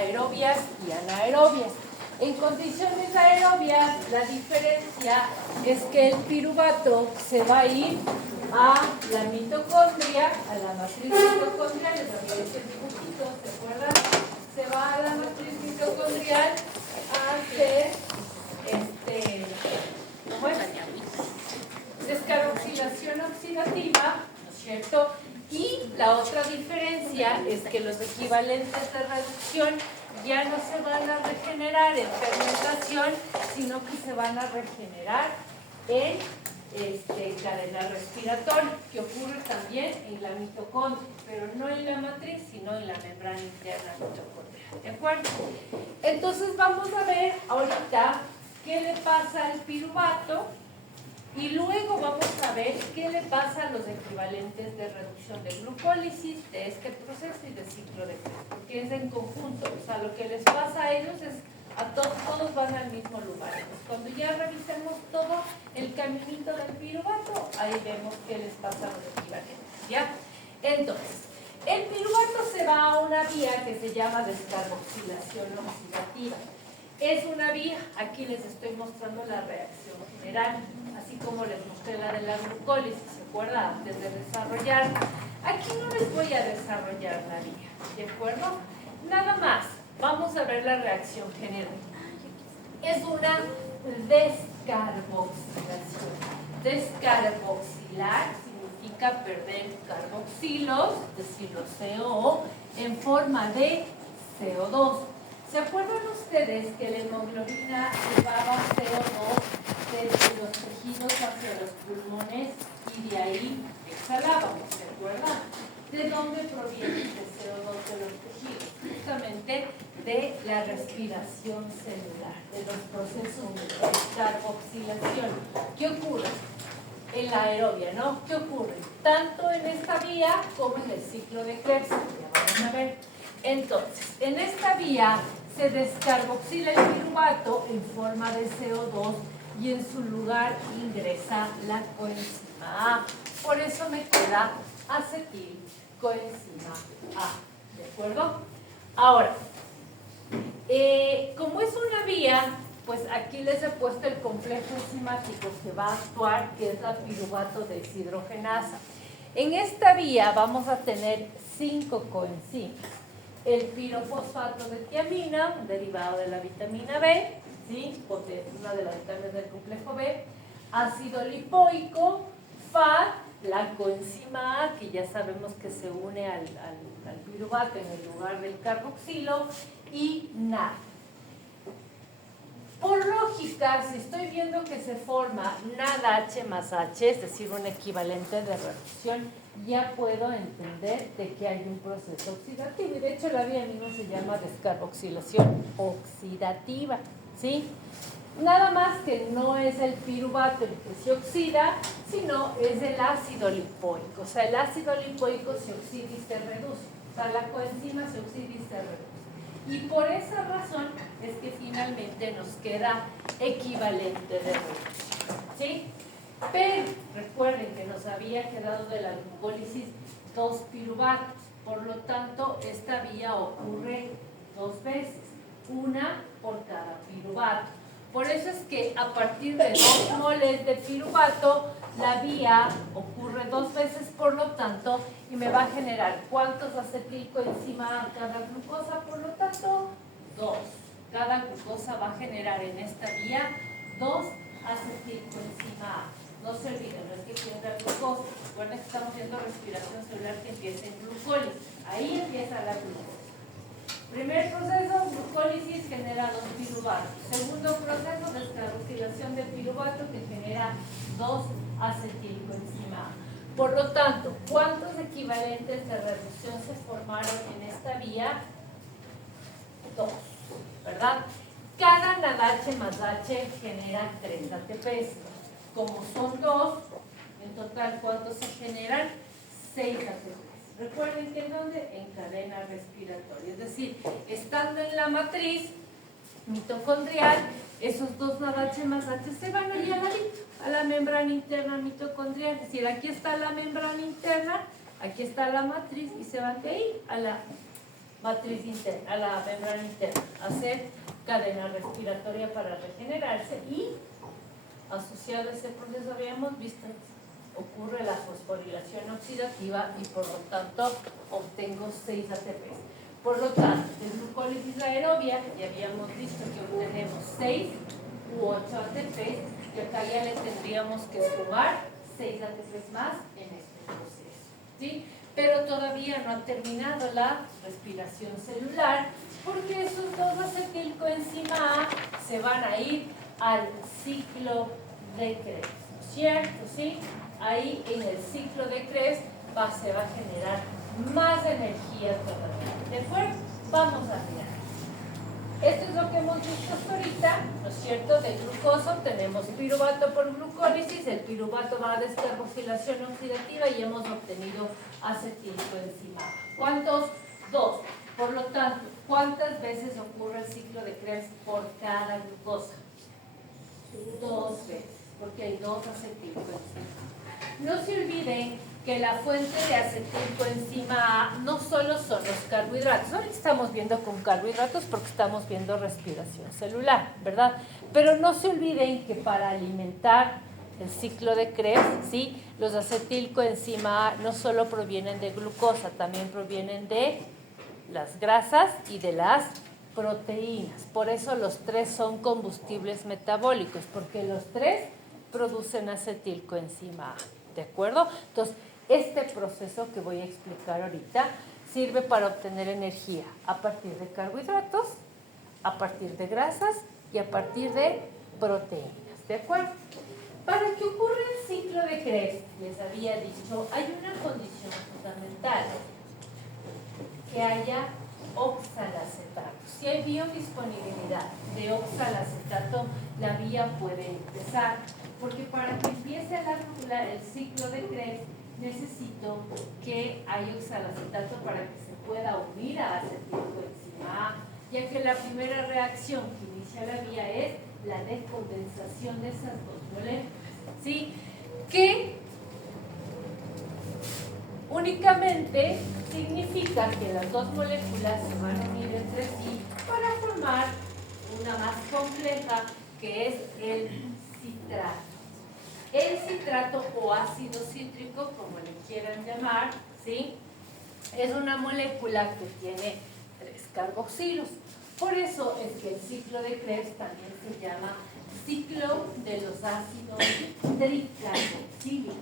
aerobias y anaerobias. En condiciones aerobias, la diferencia es que el piruvato se va a ir a la mitocondria, a la matriz mitocondrial, les había hecho el dibujito, ¿se acuerdan? Se va a la matriz mitocondrial a hacer ¿cómo es? Descarboxilación oxidativa, ¿no es cierto? Y la otra diferencia es que los equivalentes de reducción ya no se van a regenerar en fermentación, sino que se van a regenerar en cadena respiratoria, que ocurre también en la mitocondria, pero no en la matriz, sino en la membrana interna mitocondrial. ¿De acuerdo? Entonces vamos a ver ahorita qué le pasa al piruvato y luego vamos a ver qué le pasa a los equivalentes de reducción de glucólisis de este proceso y de ciclo de Krebs, porque es en conjunto, o sea, lo que les pasa a ellos es a todos van al mismo lugar. Entonces, cuando ya revisemos todo el caminito del piruvato, ahí vemos qué les pasa a los equivalentes, ¿ya? Entonces, el piruvato se va a una vía que se llama descarboxilación oxidativa. Es una vía, aquí les estoy mostrando la reacción general, así como les mostré la de la glucólisis, ¿se acuerdan? Antes de desarrollar. Aquí no les voy a desarrollar la vía, ¿de acuerdo? Nada más, vamos a ver la reacción general. Es una descarboxilación. Descarboxilar significa perder carboxilos, es decir, los CO, en forma de CO2. ¿Se acuerdan ustedes que la hemoglobina llevaba CO2 desde los tejidos hacia los pulmones y de ahí exhalábamos? ¿Se acuerdan? ¿De dónde proviene el CO2 de los tejidos? Justamente de la respiración celular, de los procesos de descarboxilación. ¿Qué ocurre? En la aerobia, ¿no? ¿Qué ocurre? Tanto en esta vía como en el ciclo de Krebs. Ya vamos a ver. Entonces, en esta vía se descarboxila el piruvato en forma de CO2 y en su lugar ingresa la coenzima A. Por eso me queda acetilcoenzima A. ¿De acuerdo? Ahora, como es una vía, pues aquí les he puesto el complejo enzimático que va a actuar, que es la piruvato deshidrogenasa. En esta vía vamos a tener 5 coenzimas. El pirofosfato de tiamina, un derivado de la vitamina B, ¿sí? Una de las vitaminas del complejo B, ácido lipoico, FAD, la coenzima A, que ya sabemos que se une al piruvato en el lugar del carboxilo, y NAD. Por lógica, si estoy viendo que se forma NADH más H, es decir, un equivalente de reducción, ya puedo entender de que hay un proceso oxidativo. Y de hecho la vía misma se llama descarboxilación oxidativa, ¿sí? Nada más que no es el piruvato el que se oxida, sino es el ácido lipoico. O sea, el ácido lipoico se oxida y se reduce. O sea, la coenzima se oxida y se reduce. Y por esa razón es que finalmente nos queda equivalente de reducción, ¿sí? Pero recuerden que nos había quedado de la glucólisis 2 piruvatos. Por lo tanto, esta vía ocurre 2 veces, una por cada piruvato. Por eso es que a partir de 2 moles de piruvato, la vía ocurre 2 veces, por lo tanto, y me va a generar ¿cuántos acetilcoenzima A cada glucosa? Por lo tanto, 2. Cada glucosa va a generar en esta vía 2 acetilcoenzima A. No se olviden, no es que tenga glucosa. Recuerden que estamos viendo respiración celular que empieza en glucólisis. Ahí empieza la glucosa. Primer proceso, glucólisis genera 2 piruvatos. Segundo proceso, descarboxilación del piruvato que genera 2 acetilcoenzima A. Por lo tanto, ¿cuántos equivalentes de reducción se formaron en esta vía? 2, ¿verdad? Cada NADH más H genera 3 ATPs. Como son 2, en total, ¿cuántos se generan? 6 ATPs. Recuerden que ¿en dónde? En cadena respiratoria. Es decir, estando en la matriz mitocondrial, esos 2 NADH más H se van allá al ladito, a la membrana interna mitocondrial. Es decir, aquí está la membrana interna, aquí está la matriz y se van de ahí a la matriz interna, a la membrana interna, hacer cadena respiratoria para regenerarse y asociado a ese proceso habíamos visto ocurre la fosforilación oxidativa y por lo tanto obtengo 6 ATPs. Por lo tanto, en glucólisis aerobia ya habíamos visto que obtenemos 6 u 8 ATPs y acá ya le tendríamos que sumar 6 ATPs más en este proceso, ¿sí? Pero todavía no ha terminado la respiración celular porque esos dos acetilcoenzima A se van a ir al ciclo de Krebs, ¿no es cierto? ¿Sí? Ahí en el ciclo de Krebs se va a generar más energía todavía. ¿De acuerdo? Vamos a mirar. Esto es lo que hemos visto hasta ahorita, ¿no es cierto? De glucosa tenemos piruvato por glucólisis, el piruvato va a descarboxilación oxidativa y hemos obtenido acetilcoenzima A. ¿Cuántos? 2. Por lo tanto, ¿cuántas veces ocurre el ciclo de Krebs por cada glucosa? 2 veces, porque hay 2 acetilcoenzima A. No se olviden que la fuente de acetilcoenzima A no solo son los carbohidratos, ahora estamos viendo con carbohidratos porque estamos viendo respiración celular, ¿verdad? Pero no se olviden que para alimentar el ciclo de Krebs, ¿sí? Los acetilcoenzima A no solo provienen de glucosa, también provienen de las grasas y de las proteínas. Por eso los 3 son combustibles metabólicos, porque los 3 producen acetilcoenzima A, ¿de acuerdo? Entonces, este proceso que voy a explicar ahorita sirve para obtener energía a partir de carbohidratos, a partir de grasas y a partir de proteínas, ¿de acuerdo? Para que ocurra el ciclo de Krebs, les había dicho, hay una condición fundamental, que haya oxalacetato. Si hay biodisponibilidad de oxalacetato, la vía puede empezar, porque para que empiece el ciclo de Krebs, necesito que haya oxalacetato para que se pueda unir a acetilcoenzima A, ya que la primera reacción que inicia la vía es la descondensación de esas 2 moléculas, ¿sí? Que únicamente significa que las 2 moléculas se van a unir entre sí para formar una más compleja que es el citrato. El citrato o ácido cítrico, como le quieran llamar, ¿sí? Es una molécula que tiene 3 carboxilos. Por eso es que el ciclo de Krebs también se llama ciclo de los ácidos tricarboxílicos,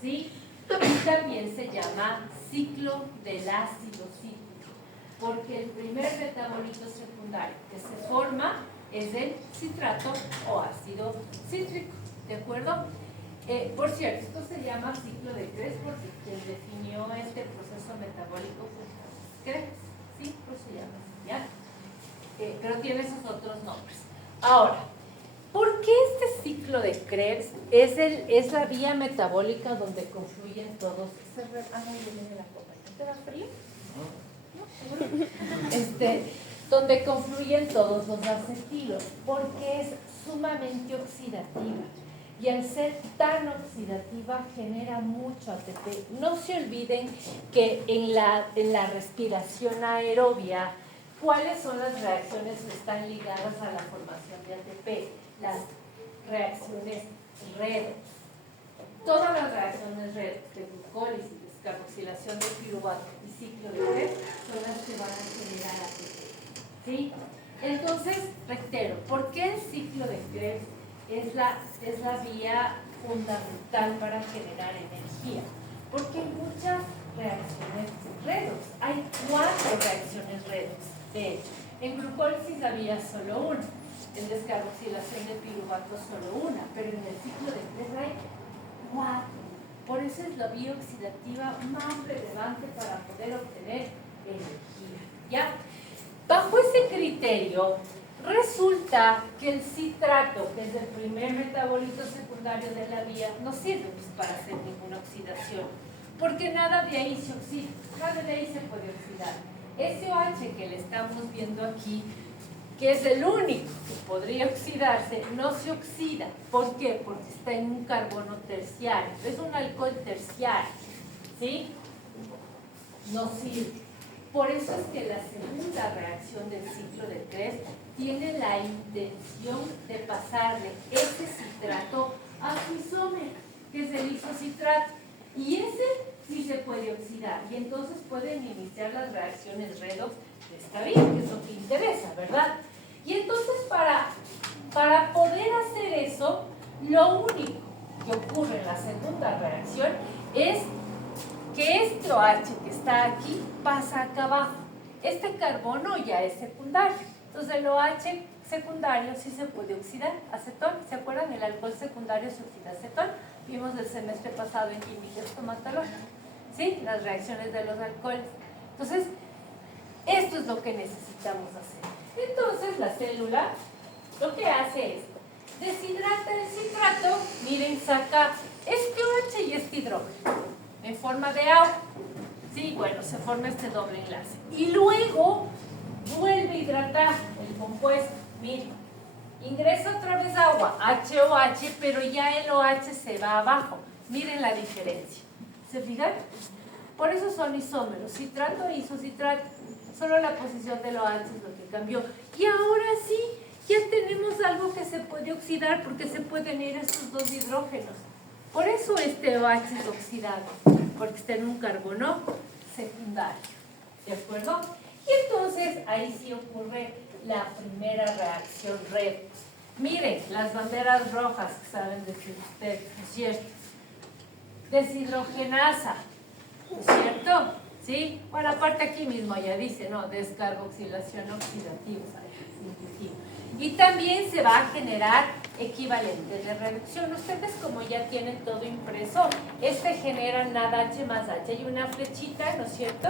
¿sí? Y también se llama ciclo del ácido cítrico, porque el primer metabolito secundario que se forma es el citrato o ácido cítrico, ¿de acuerdo? Por cierto, esto se llama ciclo de Krebs porque quien definió este proceso metabólico fue Krebs, ¿sí? Pues se llama así, ¿ya? Pero tiene esos otros nombres. Ahora, ¿por qué este ciclo de Krebs es la vía metabólica donde confluyen todos? Viene la copa. ¿Te da frío? No. Donde confluyen todos los acetilos, porque es sumamente oxidativa. Y al ser tan oxidativa genera mucho ATP. No se olviden que en la respiración aerobia, ¿cuáles son las reacciones que están ligadas a la formación de ATP? Las reacciones redox. Todas las reacciones redox de glucólisis, descarboxilación de piruvato y ciclo de Krebs son las que van a generar ATP, ¿sí? Entonces, reitero, ¿por qué el ciclo de Krebs es la vía fundamental para generar energía? Porque hay muchas reacciones redox. Hay 4 reacciones redox, de hecho. En glucólisis había solo una. En descarboxilación de piruvato solo una. Pero en el ciclo de Krebs hay 4. Por eso es la vía oxidativa más relevante para poder obtener energía, ¿ya? Bajo ese criterio, resulta que el citrato, que es el primer metabolito secundario de la vía, no sirve para hacer ninguna oxidación, porque nada de ahí se oxida, nada de ahí se puede oxidar. Ese OH que le estamos viendo aquí, que es el único que podría oxidarse, no se oxida. ¿Por qué? Porque está en un carbono terciario, es un alcohol terciario, ¿sí? No sirve. Por eso es que la segunda reacción del ciclo de Krebs tiene la intención de pasarle ese citrato a su isómero, que es el isocitrato. Y ese sí se puede oxidar. Y entonces pueden iniciar las reacciones redox de esta vía, que es lo que interesa, ¿verdad? Y entonces para poder hacer eso, lo único que ocurre en la segunda reacción es que este OH que está aquí pasa acá abajo. Este carbono ya es secundario. Entonces el OH secundario sí se puede oxidar, acetón. ¿Se acuerdan? El alcohol secundario se oxida a acetón. Vimos el semestre pasado en química estomatológica. ¿Sí? Las reacciones de los alcoholes. Entonces, esto es lo que necesitamos hacer. Entonces la célula lo que hace es deshidrata el citrato. Miren, saca este OH y este hidrógeno en forma de agua. Sí, bueno, se forma este doble enlace. Y luego vuelve a hidratar el compuesto. Miren, ingresa otra vez agua, HOH, pero ya el OH se va abajo. Miren la diferencia. ¿Se fijan? Por eso son isómeros, citrato e isocitrato. Solo la posición del OH es lo que cambió. Y ahora sí, ya tenemos algo que se puede oxidar porque se pueden ir estos dos hidrógenos. Por eso este OH es oxidado, porque está en un carbono secundario. ¿De acuerdo? Y entonces ahí sí ocurre la primera reacción redox. Miren, las banderas rojas que saben decir ustedes, ¿no es cierto? Deshidrogenasa, ¿no es cierto? ¿Sí? Bueno, aparte aquí mismo ya dice, ¿no? Descarboxilación oxidativa, ¿sabes? Y también se va a generar equivalente de reducción. Ustedes como ya tienen todo impreso, genera NADH más H. Hay una flechita, ¿no es cierto?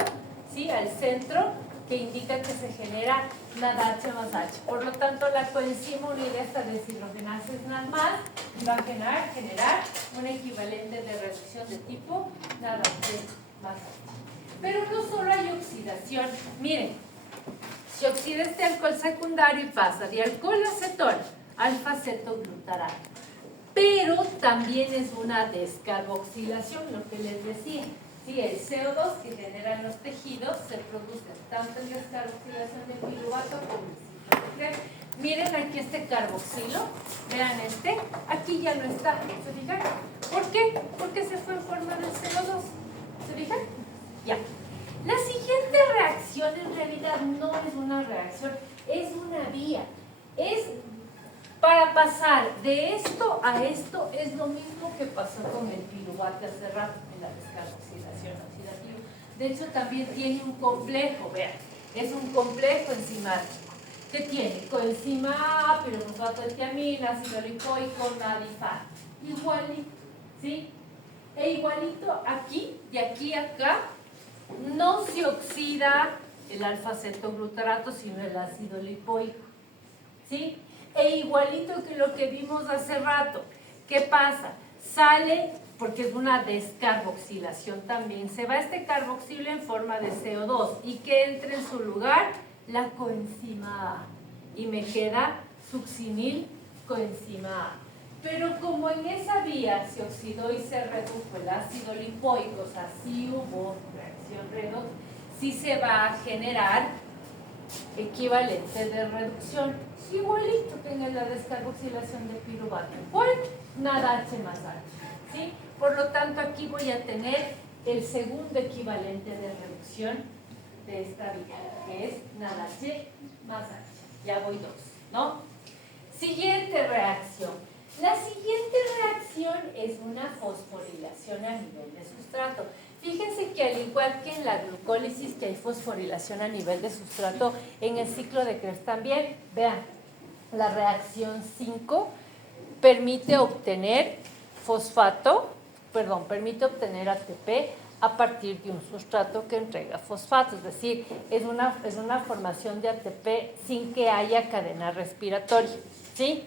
¿Sí? Al centro, que indica que se genera NADH más H. Por lo tanto, la coenzima unida a esta deshidrogenasa es NAD más, y va a generar un equivalente de reducción de tipo NADH más H. Pero no solo hay oxidación. Miren, se oxida este alcohol secundario y pasa de alcohol a acetón, alfa-cetoglutarato. Pero también es una descarboxilación, lo que les decía. Sí, el CO2 que generan los tejidos se produce tanto en descarboxilación de piruvato como en ciclo de Krebs. Miren aquí este carboxilo, vean aquí ya no está, ¿se fijan? ¿Por qué? Porque se fue en forma de CO2, ¿se fijan? Ya. La siguiente reacción en realidad no es una reacción, es una vía. Es para pasar de esto a esto, es lo mismo que pasó con el piruvato hace rato en la descarboxilación oxidativa. De hecho, también tiene un complejo, vean, es un complejo enzimático. ¿Qué tiene? Coenzima A, pirofosfato de tiamina, ácido lipoico, NADIFA. Igualito, ¿sí? E igualito aquí, de aquí a acá, no se oxida el alfa-cetoglutarato, sino el ácido lipoico. ¿Sí? E igualito que lo que vimos hace rato. ¿Qué pasa? Sale, porque es una descarboxilación también, se va este carboxilo en forma de CO2 y que entre en su lugar la coenzima A. Y me queda succinil coenzima A. Pero como en esa vía se oxidó y se redujo el ácido lipoico, o sea, sí hubo reacción redox, sí se va a generar equivalente de reducción, igualito que en la descarboxilación de piruvato. ¿Cuál? NADH más H. ¿Sí? Por lo tanto, aquí voy a tener el segundo equivalente de reducción de esta vía, que es NADH más H. Ya voy dos, ¿no? Siguiente reacción. La siguiente reacción es una fosforilación a nivel de sustrato. Fíjense que al igual que en la glucólisis que hay fosforilación a nivel de sustrato, en el ciclo de Krebs también, vean, la reacción 5 permite obtener permite obtener ATP a partir de un sustrato que entrega fosfato, es decir, es una formación de ATP sin que haya cadena respiratoria, ¿sí?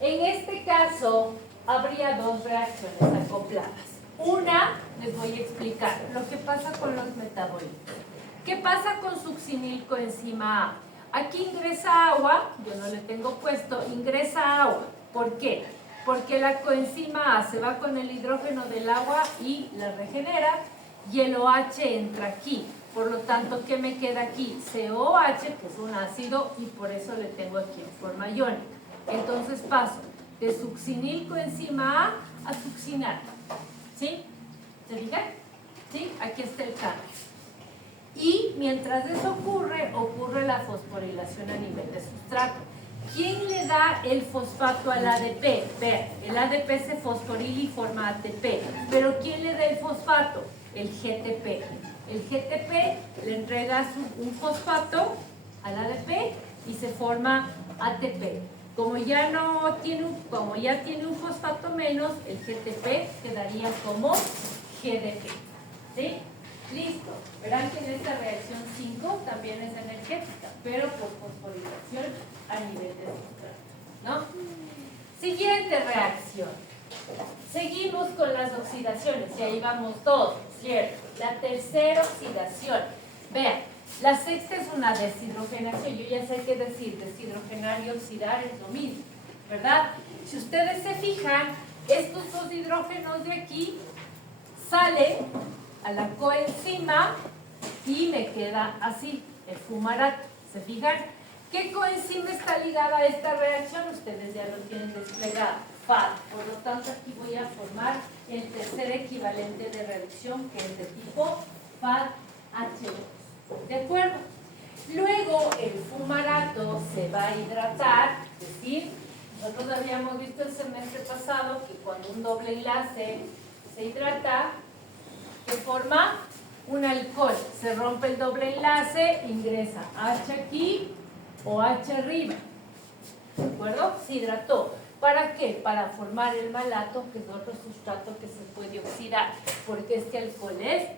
En este caso, habría dos reacciones acopladas. Una, les voy a explicar lo que pasa con los metabolitos. ¿Qué pasa con succinil coenzima A? Aquí ingresa agua, yo no le tengo puesto, ingresa agua. ¿Por qué? Porque la coenzima A se va con el hidrógeno del agua y la regenera, y el OH entra aquí. Por lo tanto, ¿qué me queda aquí? COH, que es un ácido, y por eso le tengo aquí en forma iónica. Entonces paso de succinil coenzima A succinal. ¿Sí? ¿Se fijan? ¿Sí? Aquí está el cambio. Y mientras eso ocurre la fosforilación a nivel de sustrato. ¿Quién le da el fosfato al ADP? Vean, el ADP se fosforila y forma ATP. Pero ¿quién le da el fosfato? El GTP. El GTP le entrega un fosfato al ADP y se forma ATP. Como ya tiene un fosfato menos, el GTP quedaría como GDP. ¿Sí? Listo. Verán que en esta reacción 5 también es energética, pero por fosforilación a nivel de sustrato, ¿no? Siguiente reacción. Seguimos con las oxidaciones y ahí vamos todos, ¿cierto? La tercera oxidación. Vean, la sexta es una deshidrogenación. Yo ya sé qué decir, deshidrogenar y oxidar es lo mismo, ¿verdad? Si ustedes se fijan, estos dos hidrógenos de aquí salen a la coenzima y me queda así, el fumarato. ¿Se fijan? ¿Qué coenzima está ligada a esta reacción? Ustedes ya lo tienen desplegado, FAD. Por lo tanto, aquí voy a formar el tercer equivalente de reducción, que es de tipo FAD-H2. ¿De acuerdo? Luego, el fumarato se va a hidratar, es decir, nosotros habíamos visto el semestre pasado que cuando un doble enlace se hidrata, ¿qué forma? Un alcohol. Se rompe el doble enlace, ingresa H aquí o H arriba. ¿De acuerdo? Se hidrató. ¿Para qué? Para formar el malato, que es otro sustrato que se puede oxidar, porque este alcohol es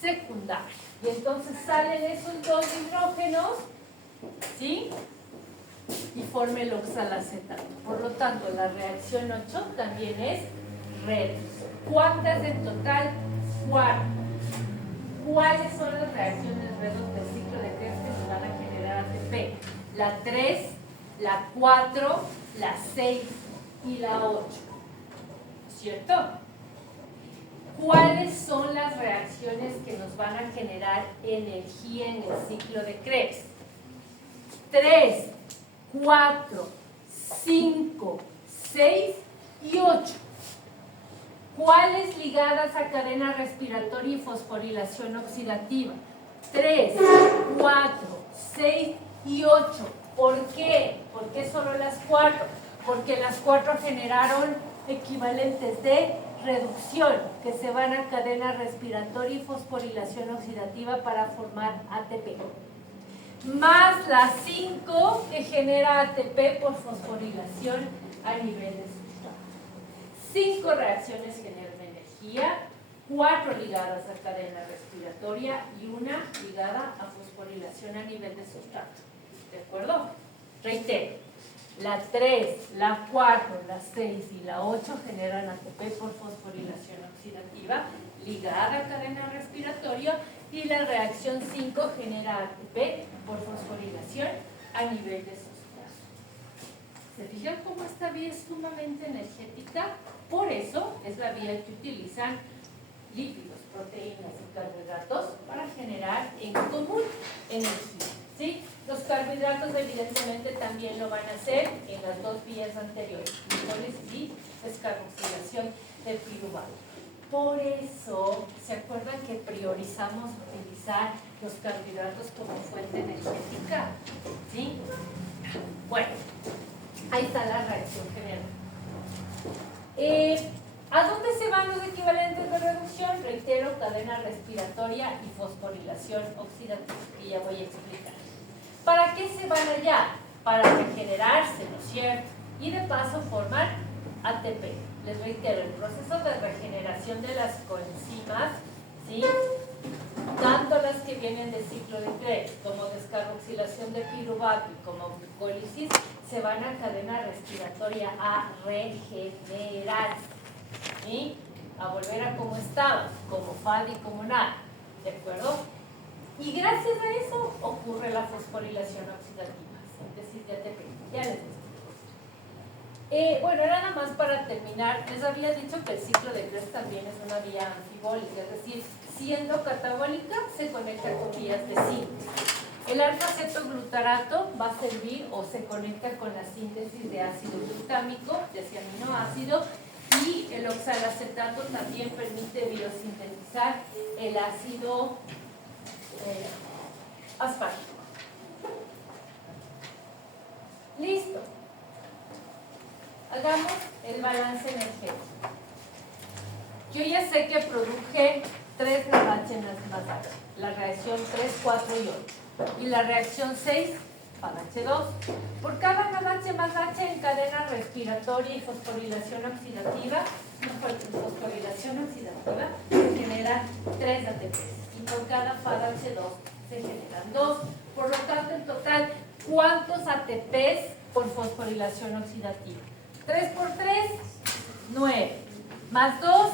secundario. Y entonces salen esos dos hidrógenos, ¿sí? Y forma el oxalacetato. Por lo tanto, la reacción 8 también es redox. ¿Cuántas en total? 4. ¿Cuáles son las reacciones redox del ciclo de Krebs que se van a generar ATP? La 3, la 4, la 6 y la 8. ¿Cierto? ¿Cuáles son las reacciones que nos van a generar energía en el ciclo de Krebs? 3, 4, 5, 6 y 8. ¿Cuáles ligadas a cadena respiratoria y fosforilación oxidativa? 3, 4, 6 y 8. ¿Por qué? ¿Por qué solo las 4? Porque las 4 generaron equivalentes de reducción que se van a cadena respiratoria y fosforilación oxidativa para formar ATP. Más las 5 que genera ATP por fosforilación a nivel de sustrato. 5 reacciones generan energía, 4 ligadas a cadena respiratoria y una ligada a fosforilación a nivel de sustrato. ¿De acuerdo? Reitero, la 3, la 4, la 6 y la 8 generan ATP por fosforilación oxidativa ligada a cadena respiratoria y la reacción 5 genera ATP por fosforilación a nivel de sustrato. ¿Se fijan cómo esta vía es sumamente energética? Por eso es la vía que utilizan lípidos, proteínas y carbohidratos para generar en común energía. ¿Sí? Los carbohidratos evidentemente también lo van a hacer en las dos vías anteriores, glucólisis y descarboxilación del piruvato. Por eso, ¿se acuerdan que priorizamos utilizar los carbohidratos como fuente energética? ¿Sí? Bueno, ahí está la reacción general. ¿A dónde se van los equivalentes de reducción? Reitero, cadena respiratoria y fosforilación oxidativa, que ya voy a explicar. ¿Para qué se van allá? Para regenerarse, ¿no es cierto? Y de paso formar ATP. Les reitero, el proceso de regeneración de las coenzimas, ¿sí? Tanto las que vienen del ciclo de Krebs como descarboxilación de piruvato y como glucólisis, se van a cadena respiratoria a regenerarse, ¿sí? A volver a como estaban, como FAD y como NAD, ¿de acuerdo? Y gracias a eso ocurre la fosforilación oxidativa, síntesis de ATP. Ya les explico. Bueno, nada más para terminar, les había dicho que el ciclo de Krebs también es una vía anfibólica, es decir, siendo catabólica, se conecta con vías de síntesis. El alfa-cetoglutarato va a servir o se conecta con la síntesis de ácido glutámico, de ese aminoácido, y el oxalacetato también permite biosintetizar el ácido aspargico. Listo. Hagamos el balance energético. Yo ya sé que produje 3 NADH más H, la reacción 3, 4 y 8. Y la reacción 6, FADH2. Por cada NADH más H en cadena respiratoria y fosforilación oxidativa, se generan 3 ATPs. Y por cada FADH2 se generan 2. Por lo tanto, en total, ¿cuántos ATPs por fosforilación oxidativa? 3 por 3, 9. Más 2,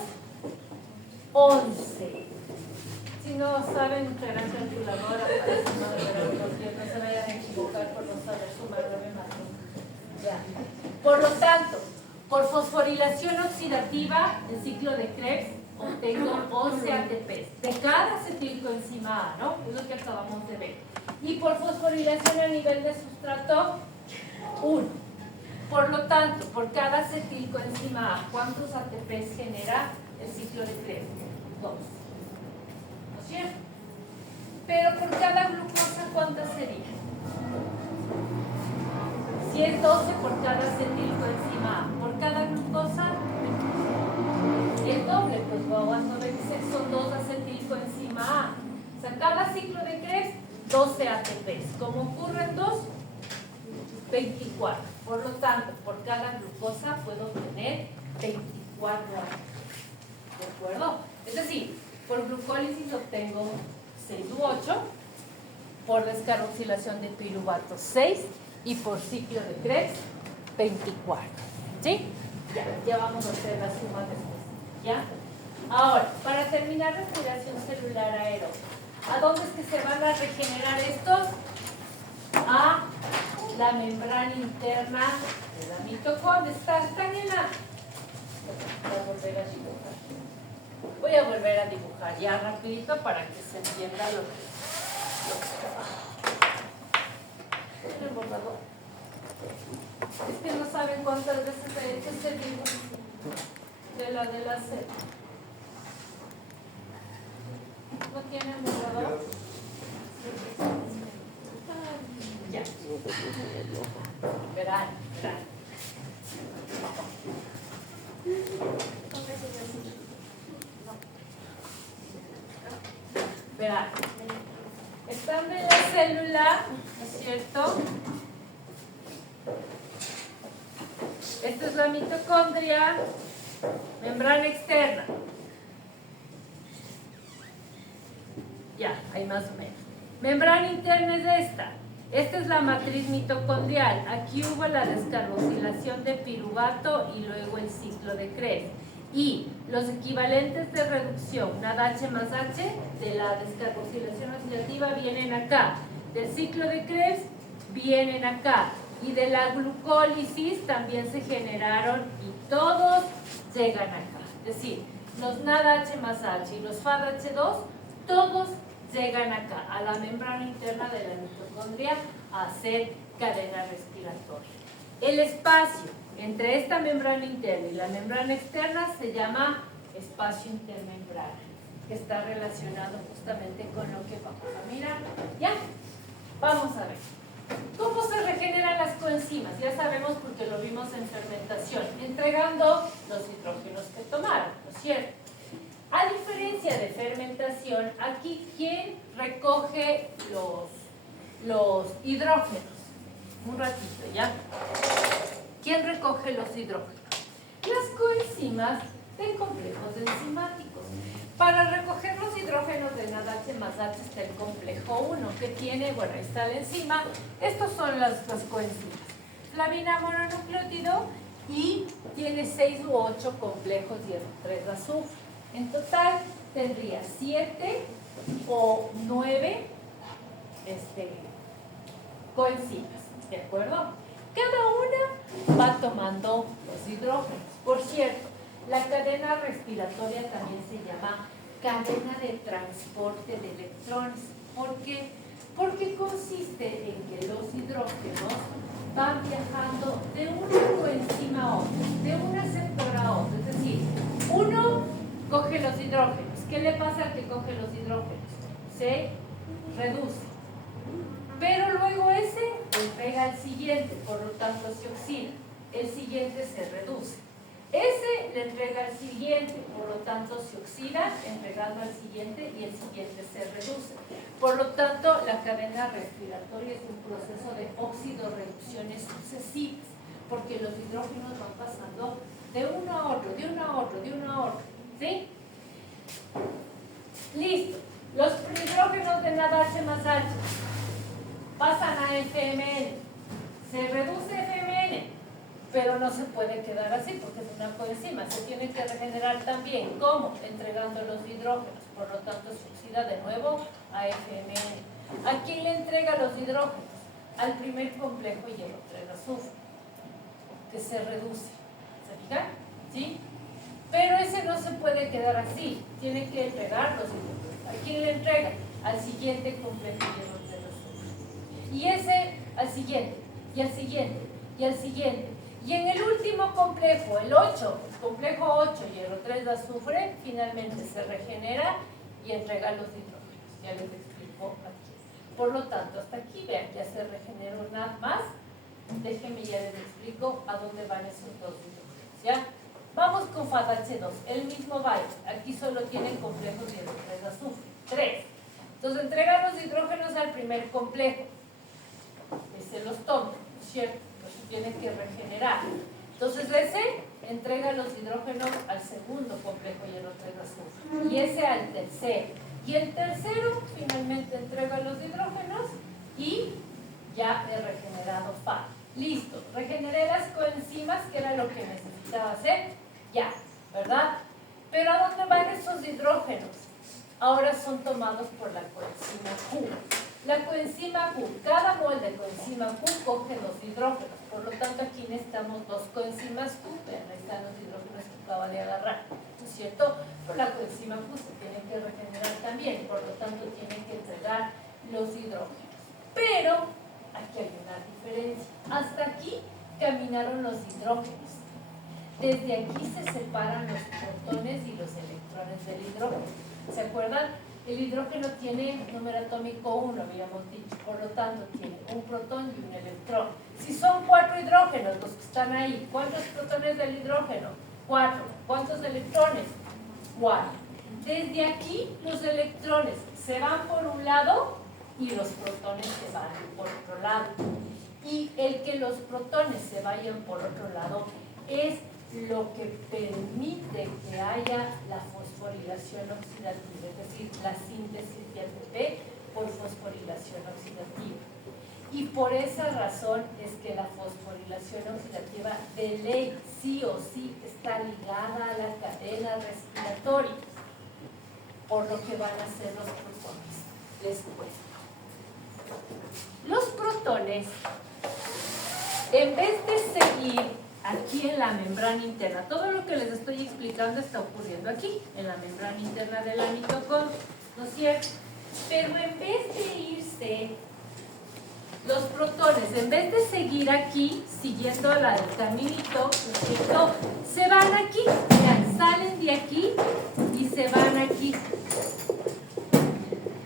11. Si no saben, muchas gracias a tu labor, para sumar, no se vayan a equivocar por no saber sumar 9 más 1. Ya. Por lo tanto, por fosforilación oxidativa, el ciclo de Krebs, obtengo 11 ATPs de cada acetilcoenzima A, ¿no? Es lo que acabamos de ver. Y por fosforilación a nivel de sustrato, 1. Por lo tanto, por cada acetilcoenzima A, ¿cuántos ATPs genera el ciclo de Krebs? 2. ¿No es cierto? Pero por cada glucosa, ¿cuántas serían? Si es 12 por cada acetilcoenzima A, por cada glucosa, el doble, pues vamos a ver que son 2 acetilcoenzima A. O sea, cada ciclo de Krebs, 12 ATPs. ¿Cómo ocurren 2? 24. Por lo tanto, por cada glucosa puedo obtener 24 ATPs. ¿De acuerdo? Es decir, por glucólisis obtengo 6 u 8, por descarboxilación de piruvato 6 y por ciclo de Krebs 24. ¿Sí? Ya vamos a hacer la suma después. ¿Ya? Ahora, para terminar respiración celular aeróbica, ¿a dónde es que se van a regenerar estos? A la membrana interna de la mitocondria. ¿Está llena? Voy a volver a dibujar ya rapidito para que se entienda lo que ¿tiene el borrador? Es que no saben cuántas veces he hecho este dibujo de la C. ¿No tiene el borrador? Ya. Verán. Verán. Estando en la célula, ¿no es cierto? Esta es la mitocondria, membrana externa. Ya, ahí más o menos. Membrana interna es esta. Esta es la matriz mitocondrial. Aquí hubo la descarboxilación de piruvato y luego el ciclo de Krebs. Y los equivalentes de reducción, NADH más H, de la descarboxilación oxidativa vienen acá. Del ciclo de Krebs vienen acá. Y de la glucólisis también se generaron y todos llegan acá. Es decir, los NADH más H y los FADH2, todos llegan acá, a la membrana interna de la mitocondria, a hacer cadena respiratoria. El espacio entre esta membrana interna y la membrana externa se llama espacio intermembrana, que está relacionado justamente con lo que vamos a mirar. ¿Ya? Vamos a ver. ¿Cómo se regeneran las coenzimas? Ya sabemos porque lo vimos en fermentación, entregando los hidrógenos que tomaron, ¿no es cierto? A diferencia de fermentación, aquí, ¿quién recoge los hidrógenos? Un ratito, ¿ya? ¿Quién recoge los hidrógenos? Las coenzimas de complejos enzimáticos. Para recoger los hidrógenos de NADH más H está el complejo 1, que tiene, bueno, ahí está la enzima. Estos son las coenzimas. Flavina mononucleótido y tiene 6 u 8 complejos hierro 3 de azufre. En total tendría 7 o 9 coenzimas, ¿de acuerdo? Cada una va tomando los hidrógenos. Por cierto, la cadena respiratoria también se llama cadena de transporte de electrones. ¿Por qué? Porque consiste en que los hidrógenos van viajando de una coenzima a otra, de un aceptor a otro. Es decir, uno coge los hidrógenos. ¿Qué le pasa al que coge los hidrógenos? Se reduce. Pero luego ese le pega al siguiente, por lo tanto se oxida. El siguiente se reduce. Ese le entrega al siguiente, por lo tanto se oxida, entregando al siguiente y el siguiente se reduce. Por lo tanto, la cadena respiratoria es un proceso de óxido-reducciones sucesivas, porque los hidrógenos van pasando de uno a otro, de uno a otro, de uno a otro. ¿Sí? Listo. Los hidrógenos de NADH más H pasan a FMN. Se reduce FMN. Pero no se puede quedar así porque es una coenzima, se tiene que regenerar también. ¿Cómo? Entregando los hidrógenos, por lo tanto se oxida de nuevo a FMN. ¿A quién le entrega los hidrógenos? Al primer complejo hierro 3 azufre, que se reduce. ¿Se fijan? ¿Sí? Pero ese no se puede quedar así, tiene que entregar los hidrógenos. ¿A quién le entrega? Al siguiente complejo hierro 3 azufre. Y ese al siguiente, y al siguiente, y al siguiente. Y en el último complejo, el 8, el complejo 8, hierro 3 de azufre, finalmente se regenera y entrega los hidrógenos. Ya les explico aquí. Por lo tanto, hasta aquí, vean, ya se regeneró nada más. Déjenme, ya les explico a dónde van esos dos hidrógenos. ¿Ya? Vamos con FADH2, el mismo baile. Aquí solo tienen complejos hierro 3 de azufre. 3. Entonces, entrega los hidrógenos al primer complejo. Ese los toma, ¿no es cierto? Tiene que regenerar. Entonces ese entrega los hidrógenos al segundo complejo hierro 3 de azufre y ese al tercero. Y el tercero finalmente entrega los hidrógenos y ya he regenerado FAD. Listo, regeneré las coenzimas, que era lo que necesitaba hacer, ya, ¿verdad? Pero ¿a dónde van esos hidrógenos? Ahora son tomados por la coenzima Q. La coenzima Q, cada mol de coenzima Q coge los hidrógenos, por lo tanto aquí necesitamos dos coenzimas Q, vean, ahí están los hidrógenos que acaba de agarrar, ¿no es cierto? Pero la coenzima Q se tiene que regenerar también, por lo tanto tiene que entregar los hidrógenos. Pero aquí hay una diferencia, hasta aquí caminaron los hidrógenos, desde aquí se separan los protones y los electrones del hidrógeno, ¿se acuerdan? El hidrógeno tiene número atómico 1, habíamos dicho, por lo tanto tiene un protón y un electrón. Si son 4 hidrógenos los que están ahí, ¿cuántos protones del hidrógeno? 4. ¿Cuántos electrones? 4. Desde aquí los electrones se van por un lado y los protones se van por otro lado. Y el que los protones se vayan por otro lado es lo que permite que haya la fosforilación oxidativa, es decir, la síntesis de ATP por fosforilación oxidativa. Y por esa razón es que la fosforilación oxidativa de ley, sí o sí, está ligada a la cadena respiratoria, por lo que van a ser los protones. Les cuento. Los protones, en vez de seguir aquí en la membrana interna, todo lo que les estoy explicando está ocurriendo aquí, en la membrana interna de la mitocondria, ¿no es cierto? Pero en vez de irse, los protones, en vez de seguir aquí, siguiendo el caminito, ¿no es cierto? Se van aquí, vean, salen de aquí y se van aquí.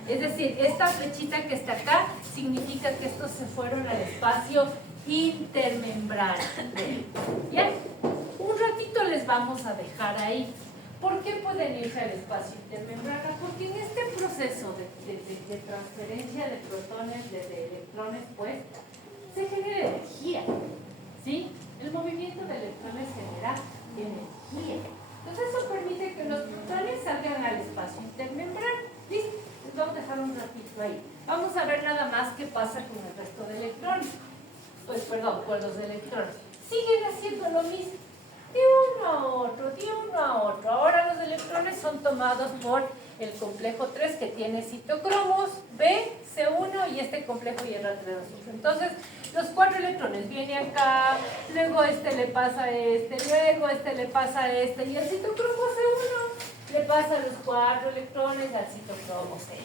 Es decir, esta flechita que está acá significa que estos se fueron al espacio intermembrana. ¿Bien? Un ratito les vamos a dejar ahí. ¿Por qué pueden irse al espacio intermembrana? Porque en este proceso de transferencia de protones, de electrones, pues, se genera energía. ¿Sí? El movimiento de electrones genera energía. Entonces eso permite que los protones salgan al espacio intermembrana. ¿Listo? Les vamos a dejar un ratito ahí. Vamos a ver nada más qué pasa con el resto de electrones. Pues perdón, con los electrones. Siguen haciendo lo mismo. De uno a otro, de uno a otro. Ahora los electrones son tomados por el complejo 3 que tiene citocromos B, C1 y este complejo hierro 3 azufre. Entonces, los 4 electrones vienen acá, luego este le pasa a este, luego este le pasa a este y el citocromo C1 le pasa los 4 electrones al citocromo C.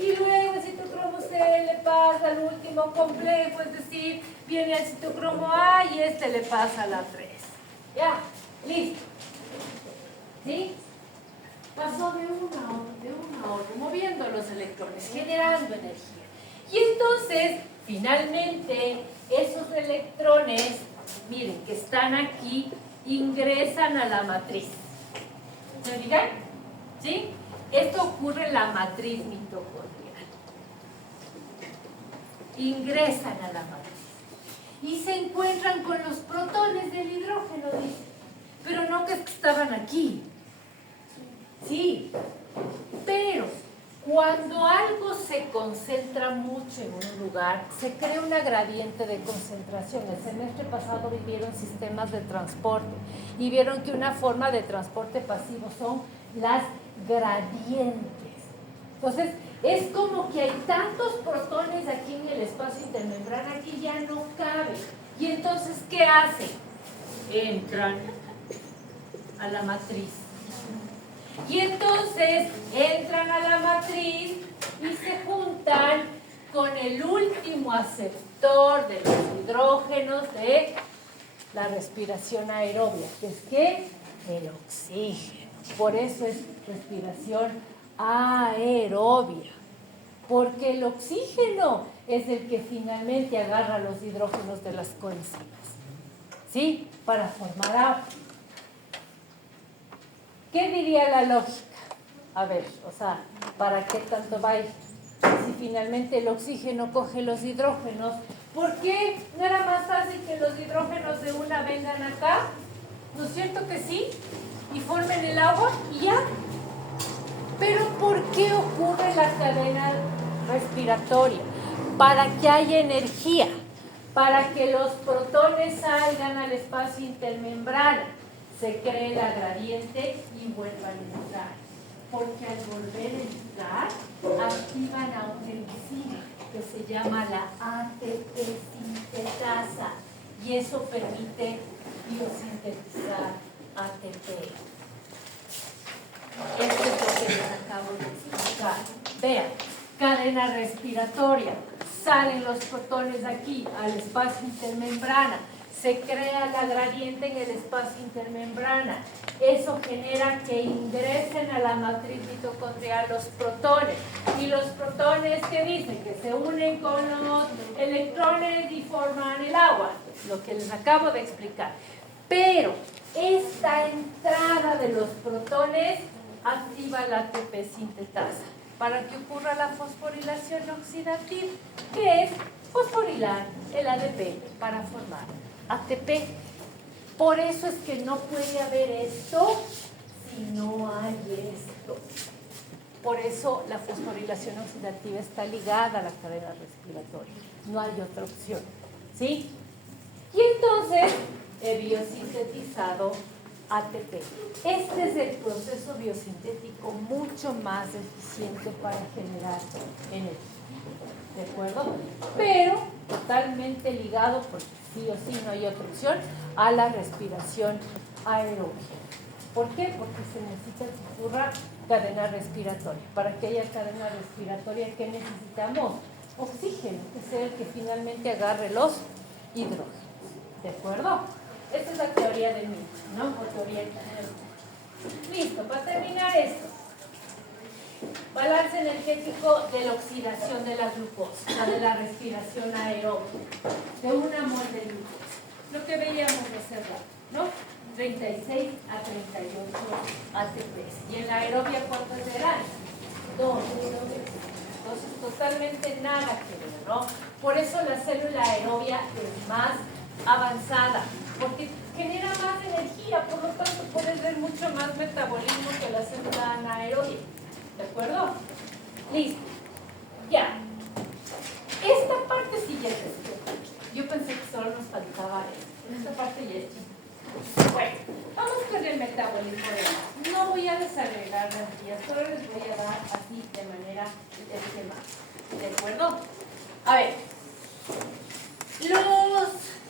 Y luego el citocromo C le pasa al último complejo, es decir, viene al citocromo A y este le pasa a la 3. Ya, listo. ¿Sí? Pasó de uno a otro, moviendo los electrones, generando energía. Y entonces, finalmente, esos electrones, miren, que están aquí, ingresan a la matriz. ¿Se fijan? ¿Sí? Esto ocurre en la matriz mitocondrial. Ingresan a la matriz. Y se encuentran con los protones del hidrógeno, dice. Pero no que estaban aquí. Sí, pero cuando algo se concentra mucho en un lugar, se crea una gradiente de concentración. El semestre pasado vivieron sistemas de transporte y vieron que una forma de transporte pasivo son las gradientes. Entonces, es como que hay tantos protones aquí en el espacio intermembrana que ya no cabe. Y entonces, ¿qué hacen? Entran a la matriz. Y entonces entran a la matriz y se juntan con el último aceptor de los hidrógenos de la respiración aerobia, que es ¿qué? El oxígeno. Por eso es respiración aerobia, porque el oxígeno es el que finalmente agarra los hidrógenos de las coenzimas, ¿sí? Para formar agua. ¿Qué diría la lógica? A ver, o sea, ¿para qué tanto va a ir? Si finalmente el oxígeno coge los hidrógenos, ¿por qué no era más fácil que los hidrógenos de una vengan acá? ¿No es cierto que sí? Y formen el agua y ya. Pero ¿por qué ocurre la cadena respiratoria? Para que haya energía, para que los protones salgan al espacio intermembrana, se cree la gradiente y vuelvan a entrar. Porque al volver a entrar, activan a una enzima que se llama la ATP sintetasa y eso permite biosintetizar ATP. Esto es lo que les acabo de explicar. Vean, cadena respiratoria, salen los protones aquí al espacio intermembrana, se crea la gradiente en el espacio intermembrana. Eso genera que ingresen a la matriz mitocondrial los protones. Y los protones, ¿qué dicen? Que se unen con los electrones y forman el agua. Lo que les acabo de explicar. Pero esta entrada de los protones activa la ATP sintetasa para que ocurra la fosforilación oxidativa, que es fosforilar el ADP para formar ATP. Por eso es que no puede haber esto si no hay esto. Por eso la fosforilación oxidativa está ligada a la cadena respiratoria. No hay otra opción. ¿Sí? Y entonces he biosintetizado ATP. Este es el proceso biosintético mucho más eficiente para generar energía. ¿De acuerdo? Pero totalmente ligado, porque sí o sí no hay otra opción, a la respiración aeróbica. ¿Por qué? Porque se necesita que ocurra cadena respiratoria. Para que haya cadena respiratoria, ¿qué necesitamos? Oxígeno, que sea el que finalmente agarre los hidrógenos. ¿De acuerdo? Esta es la teoría del mito, ¿no? O teoría del mito. Listo, para terminar esto. Balance energético de la oxidación de la glucosa, de la respiración aeróbica, de una mol de glucosa. Lo que veíamos hace rato, ¿no? 36 a 38 ATPs. ¿Y en la aerobia cuántos serán? 2. Entonces, totalmente nada que ver, ¿no? Por eso la célula aerobia es más avanzada, porque genera más energía, por lo tanto puedes ver mucho más metabolismo que la célula anaerobia. ¿De acuerdo? Listo. Ya. Esta parte sí ya es esto. Yo pensé que solo nos faltaba esto. Esta parte ya es chica. Bueno, vamos con el metabolismo de gas. No voy a desagregar las vías, solo les voy a dar así de manera esquemática. ¿De acuerdo? A ver.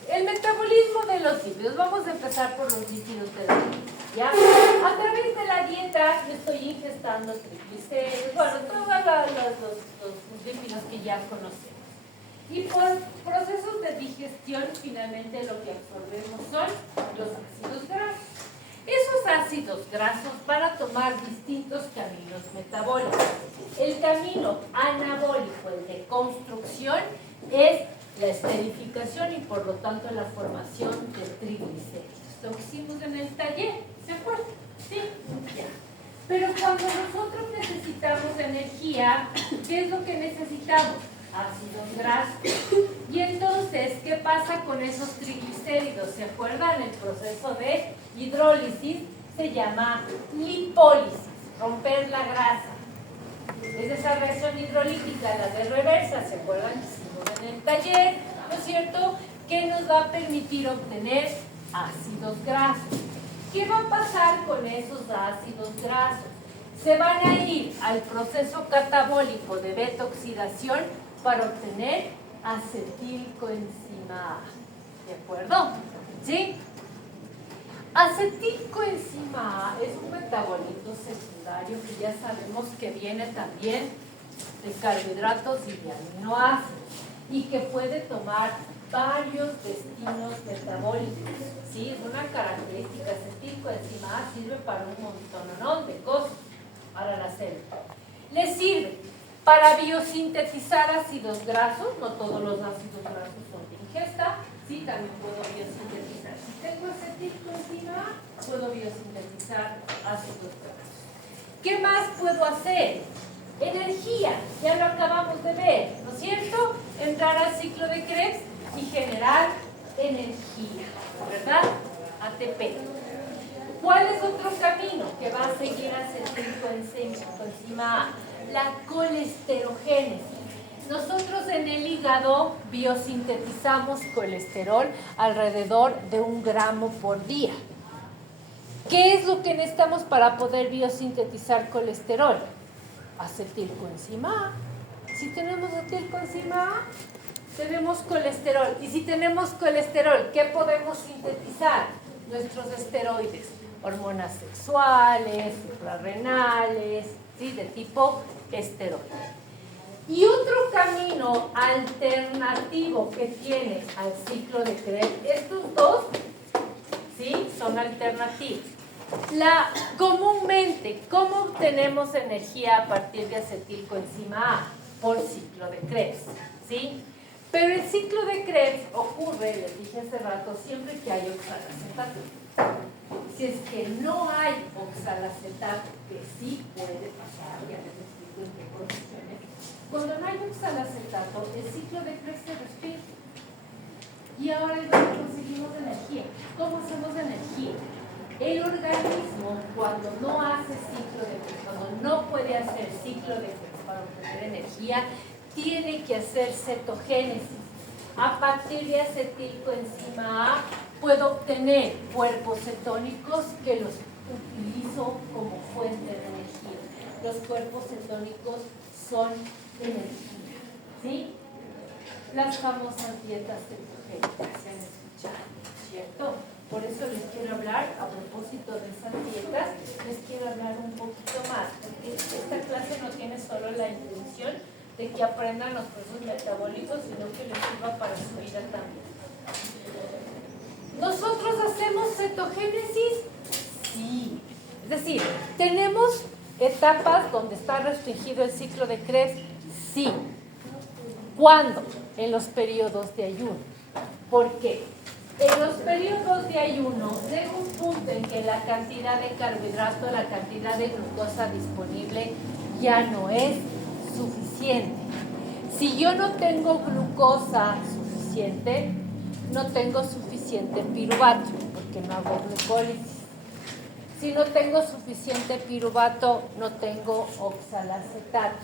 El metabolismo de los lípidos. Vamos a empezar por los lípidos de la vida. ¿ya? A través de la dieta yo estoy ingestando triglicéridos, bueno, todos los lípidos que ya conocemos. Y por procesos de digestión, finalmente lo que absorbemos son los ácidos grasos. Esos ácidos grasos van a tomar distintos caminos metabólicos. El camino anabólico, el de construcción, es la esterificación y por lo tanto la formación de triglicéridos. Lo que hicimos en el taller, ¿se acuerdan? Sí, ya. Pero cuando nosotros necesitamos energía, ¿qué es lo que necesitamos? Ácidos grasos. Y entonces, ¿qué pasa con esos triglicéridos? ¿Se acuerdan? El proceso de hidrólisis se llama lipólisis, romper la grasa. Es esa reacción hidrolítica, la de reversa, ¿se acuerdan? Hicimos en el taller, ¿no es cierto? Que nos va a permitir obtener ácidos grasos. ¿Qué va a pasar con esos ácidos grasos? Se van a ir al proceso catabólico de beta-oxidación para obtener acetilcoenzima A. ¿De acuerdo? ¿Sí? Acetilcoenzima A es un metabolito secundario que ya sabemos que viene también de carbohidratos y de aminoácidos y que puede tomar varios destinos metabólicos. ¿Sí? Es una característica. Acetilcoenzima A sirve para un montón de cosas para la célula. Le sirve para biosintetizar ácidos grasos, no todos los ácidos grasos son de ingesta, sí, también puedo biosintetizar. Si tengo acetilcoenzima A, puedo biosintetizar ácidos grasos. ¿Qué más puedo hacer? Energía, ya lo acabamos de ver, ¿no es cierto? Entrar al ciclo de Krebs y generar energía, ¿verdad? ATP. ¿Cuál es otro camino que va a seguir acetilcoenzima A? La colesterogénesis. Nosotros en el hígado biosintetizamos colesterol alrededor de 1 gramo por día. ¿Qué es lo que necesitamos para poder biosintetizar colesterol? Acetilcoenzima A. Si tenemos acetilcoenzima A, tenemos colesterol. Y si tenemos colesterol, ¿qué podemos sintetizar? Nuestros esteroides, hormonas sexuales, suprarrenales, ¿sí? De tipo esteroide. Y otro camino alternativo que tiene al ciclo de Krebs, estos dos, ¿sí? Son alternativos. Comúnmente, ¿cómo obtenemos energía a partir de acetilcoenzima A? Por ciclo de Krebs, ¿sí? Pero el ciclo de Krebs ocurre, les dije hace rato, siempre que hay oxalacetato. Si es que no hay oxalacetato, que sí puede pasar, ya les explico en qué condiciones, cuando no hay oxalacetato, el ciclo de Krebs se respira. Y ahora es donde conseguimos energía. ¿Cómo hacemos energía? El organismo, cuando no hace ciclo de Krebs, cuando no puede hacer ciclo de Krebs para obtener energía, tiene que hacer cetogénesis. A partir de acetilcoenzima A puedo obtener cuerpos cetónicos que los utilizo como fuente de energía. Los cuerpos cetónicos son energía, ¿sí? Las famosas dietas cetogénicas se han escuchado, ¿cierto? Por eso les quiero hablar, a propósito de esas dietas, les quiero hablar un poquito más, porque esta clase no tiene solo la intención de que aprendan los procesos metabólicos, sino que les sirva para su vida también. ¿Nosotros hacemos cetogénesis? Sí. Es decir, ¿tenemos etapas donde está restringido el ciclo de Krebs? Sí. ¿Cuándo? En los periodos de ayuno. ¿Por qué? En los periodos de ayuno llega un punto en que la cantidad de carbohidrato, la cantidad de glucosa disponible ya no es suficiente. Si yo no tengo glucosa suficiente, no tengo suficiente piruvato, porque no hago glucólisis. Si no tengo suficiente piruvato, no tengo oxalacetato.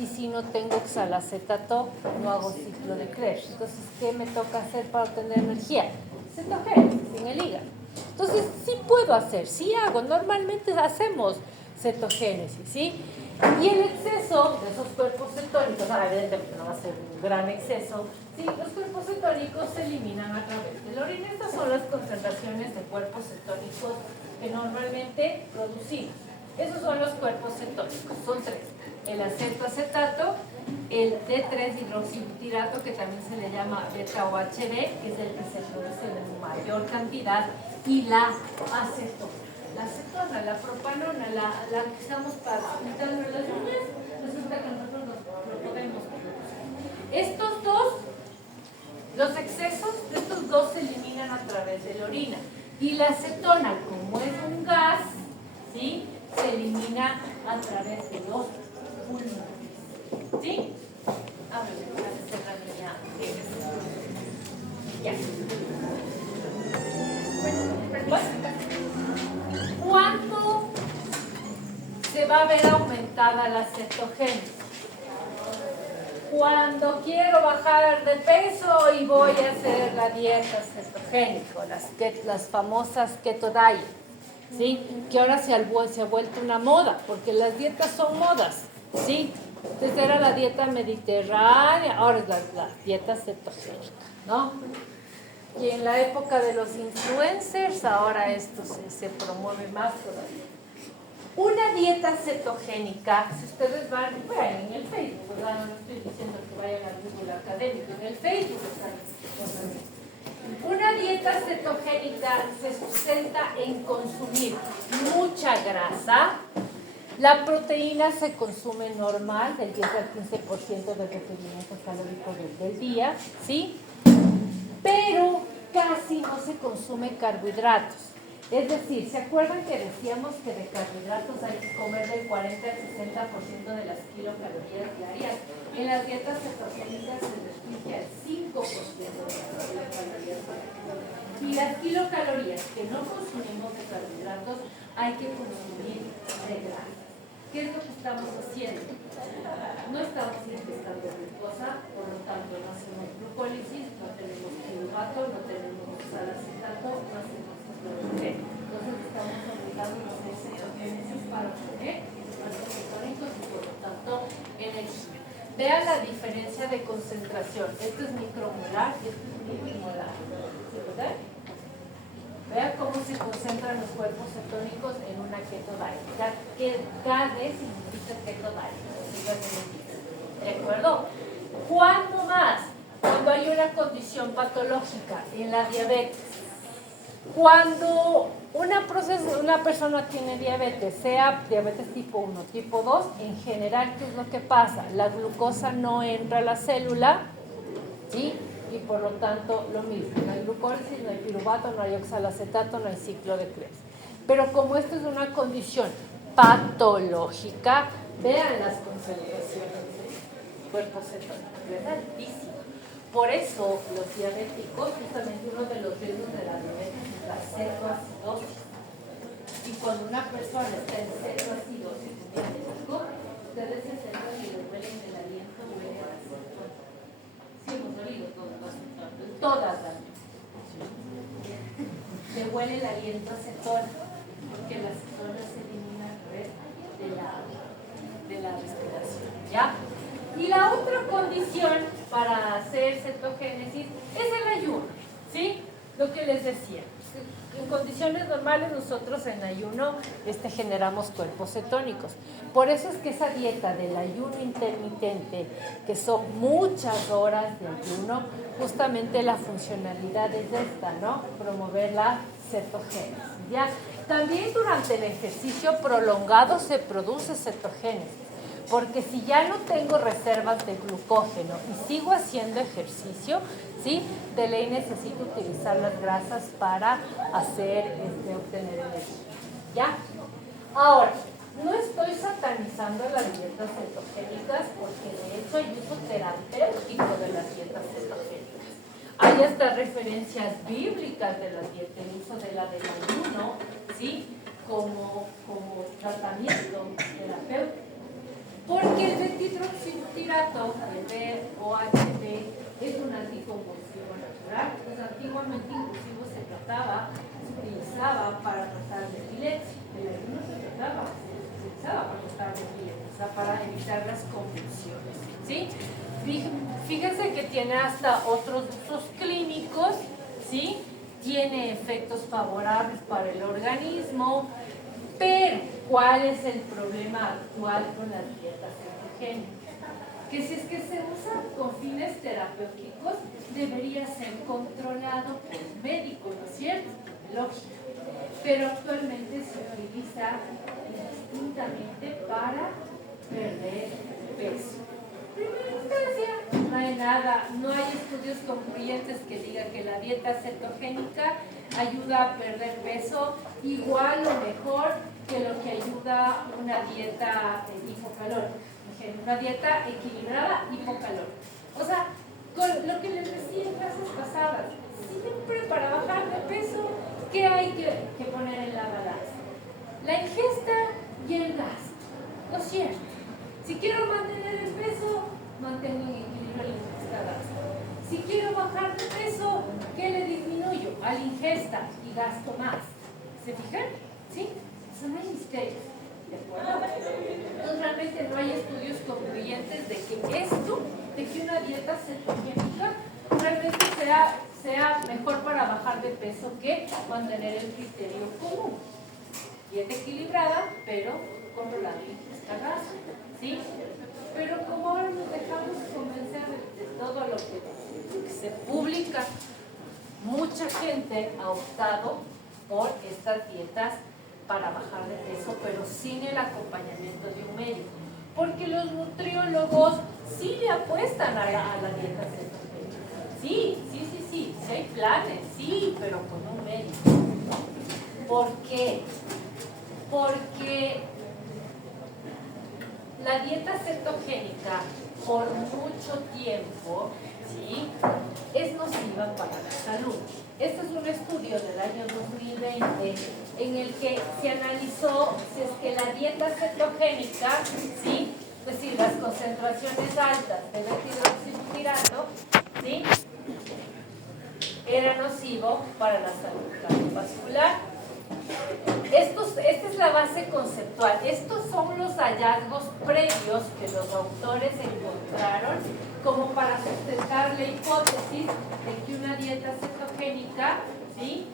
Y si no tengo oxalacetato, no hago ciclo de Krebs. Entonces, ¿qué me toca hacer para obtener energía? Cetogénesis en el hígado. Entonces, sí puedo hacer, sí hago. Normalmente hacemos cetogénesis, ¿sí? Y el exceso de esos cuerpos cetónicos, evidentemente no va a ser un gran exceso, Sí, los cuerpos cetónicos se eliminan a través de la orina. Estas son las concentraciones de cuerpos cetónicos que normalmente producimos. Esos son los cuerpos cetónicos, son tres: el acetoacetato, el D3-hidroxibutirato, que también se le llama beta-OHD, que es el que se produce en mayor cantidad, y la acetona. La acetona, la propanona, la que usamos para pintar las uñas, resulta que nosotros lo podemos producir. Estos dos, los excesos de estos dos se eliminan a través de la orina. Y la acetona, como es un gas, ¿sí?, se elimina a través de los pulmones. ¿Sí? A ver, ya. ¿Cuánto se va a ver aumentada la cetogénesis? Cuando quiero bajar de peso y voy a hacer la dieta cetogénica, las famosas keto diet, ¿sí?, que ahora se ha vuelto una moda, porque las dietas son modas, ¿sí? Entonces era la dieta mediterránea, ahora es la dieta cetogénica, ¿no? Y en la época de los influencers, ahora esto se promueve más todavía. Una dieta cetogénica, si ustedes van en el Facebook, ¿verdad? No estoy diciendo que vayan al Google académico, en el Facebook están. Una dieta cetogénica se sustenta en consumir mucha grasa. La proteína se consume normal, del 10 al 15% del requerimiento calórico del día, ¿sí? Pero casi no se consume carbohidratos. Es decir, ¿se acuerdan que decíamos que de carbohidratos hay que comer del 40 al 60% de las kilocalorías diarias? En las dietas cetogénicas se restringe al 5% de las kilocalorías diarias. Y las kilocalorías que no consumimos de carbohidratos hay que consumir de grasa. ¿Qué es lo que estamos haciendo? No estamos ingestando glucosa, por lo tanto no hacemos glucólisis, no tenemos piruvato, no tenemos salacetato, no hacemos ciclohexeno. Entonces estamos obligando a hacer cetogénesis para obtener nuestros cetónicos y por lo tanto energía. Vean la diferencia de concentración. Esto es micromolar y esto es milimolar. ¿Sí, verdad? Vean cómo se concentran los cuerpos cetónicos en una keto diet. Ya que KD significa keto diet. ¿De acuerdo? ¿Cuándo más? Cuando hay una condición patológica en la diabetes. Cuando una persona tiene diabetes, sea diabetes tipo 1, tipo 2, en general, ¿qué es lo que pasa? La glucosa no entra a la célula, ¿sí? Y por lo tanto, lo mismo, no hay glucólisis, no hay piruvato, no hay oxalacetato, no hay ciclo de Krebs. Pero como esto es una condición patológica, vean las concentraciones de cuerpos cetónicos, es altísimo. Por eso los diabéticos, justamente uno de los riesgos de la diabetes es la cetoacidosis. Y cuando una persona está en cetoacidosis diabético, ustedes se sientan y les huelen el aliento, huele a acetona. Sí, hemos oído todas las se huele el aliento acetona, porque la acetona se elimina a través de la respiración, ¿ya? Y la otra condición para hacer cetogénesis es el ayuno, ¿sí? Lo que les decía. En condiciones normales nosotros en ayuno generamos cuerpos cetónicos. Por eso es que esa dieta del ayuno intermitente, que son muchas horas de ayuno, justamente la funcionalidad es esta, ¿no? Promover la cetogénesis, ¿ya? También durante el ejercicio prolongado se produce cetogénesis. Porque si ya no tengo reservas de glucógeno y sigo haciendo ejercicio, ¿sí?, de ley necesito utilizar las grasas para obtener energía. ¿Ya? Ahora, no estoy satanizando las dietas cetogénicas porque de hecho hay uso terapéutico de las dietas cetogénicas. Hay hasta referencias bíblicas de la dieta, el uso del ayuno, ¿sí?, como tratamiento terapéutico. Porque el beta-hidroxibutirato, el BOHD, es un anticonvulsivo natural. Pues antiguamente inclusive se utilizaba para tratar de epilepsia. El ayuno se utilizaba para tratar de epilepsia, o sea, para evitar las convulsiones, ¿sí? Fíjense que tiene hasta ¿sí? Tiene efectos favorables para el organismo, pero ¿cuál es el problema actual con las dietas cetogénicas? Que si es que se usa con fines terapéuticos, debería ser controlado por un médico, ¿no es cierto? Lógico. Pero actualmente se utiliza indistintamente para perder peso. Primera instancia, no hay nada, no hay estudios concluyentes que digan que la dieta cetogénica ayuda a perder peso igual o mejor que lo que ayuda una dieta hipocalórica, una dieta equilibrada hipocalórica. O sea, con lo que les decía en clases pasadas, siempre para bajar de peso, ¿qué hay que poner en la balanza? La ingesta y el gasto, ¿no es cierto? Si quiero mantener el peso, mantengo en equilibrio la ingesta-gasto. Si quiero bajar de peso, ¿qué le disminuyo? A la ingesta y gasto más. ¿Se fijan? ¿Sí? Eso no hay misterio. ¿De acuerdo? Entonces realmente no hay estudios concluyentes de que esto, de que una dieta cetogénica realmente sea mejor para bajar de peso que mantener el criterio común. Dieta equilibrada, pero controlando la ingesta-gasto. ¿Sí? Pero como ahora nos dejamos convencer de todo lo que se publica, mucha gente ha optado por estas dietas para bajar de peso, pero sin el acompañamiento de un médico. Porque los nutriólogos sí le apuestan a la dieta cetogénica. Sí hay planes, sí, pero con un médico. ¿Por qué? Porque la dieta cetogénica por mucho tiempo, ¿sí?, es nociva para la salud. Este es un estudio del año 2020 en el que se analizó si es que la dieta cetogénica, ¿sí?, es decir, las concentraciones altas de beta-hidroxibutirato, ¿sí?, era nocivo para la salud cardiovascular. Esta es la base conceptual. Estos son los hallazgos previos que los autores encontraron como para sustentar la hipótesis de que una dieta cetogénica, ¿sí?,